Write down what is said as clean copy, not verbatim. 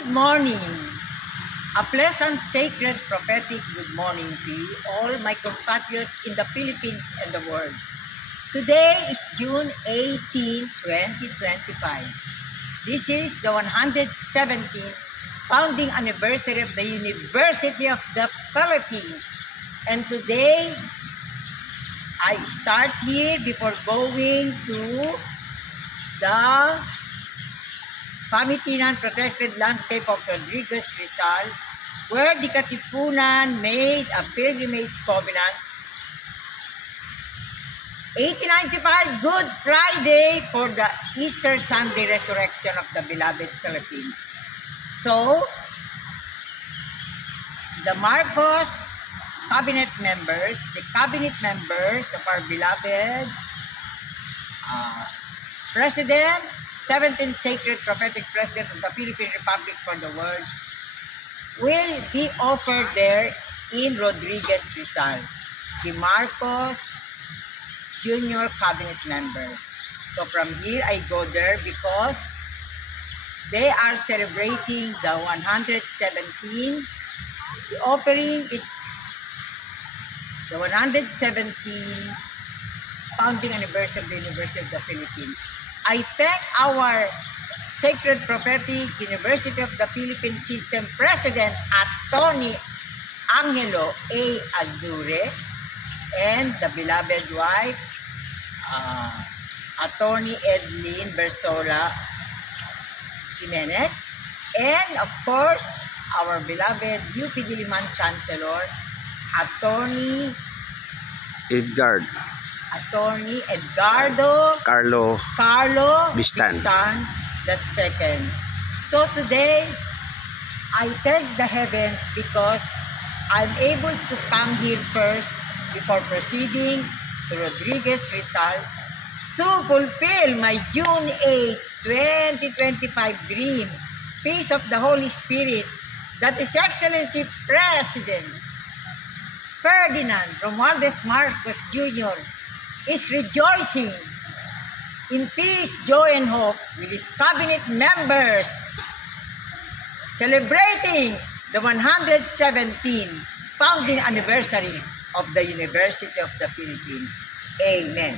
Good morning. A pleasant, sacred, prophetic good morning to you, all my compatriots in the Philippines and the world. Today is June 18, 2025. This is the 117th founding anniversary of the University of the Philippines. And today, I start here before going to the Pamitinan Protected Landscape of Rodriguez Rizal, where the Katipunan made a pilgrimage covenant. 1895, Good Friday for the Easter Sunday resurrection of the beloved Philippines. So, the Marcos cabinet members, the cabinet members of our beloved President, 17th Sacred Prophetic President of the Philippine Republic for the world, will be offered there in Rodriguez Rizal. The Marcos Junior Cabinet members. So from here, I go there because they are celebrating the 117. The offering is the 117 founding anniversary of the University of the Philippines. I thank our Sacred Prophetic University of the Philippines System President Attorney Angelo A. Azure and the beloved wife, Attorney Edlin Bersola Jimenez, and of course, our beloved UP Diliman Chancellor, Attorney Edgardo Carlo Bistan II. So today, I thank the heavens because I'm able to come here first before proceeding to Rodriguez Rizal to fulfill my June 8, 2025 dream, peace of the Holy Spirit, that His Excellency President Ferdinand Romualdez Marcos Jr. is rejoicing in peace, joy, and hope with his cabinet members, celebrating the 117th founding anniversary of the University of the Philippines. Amen.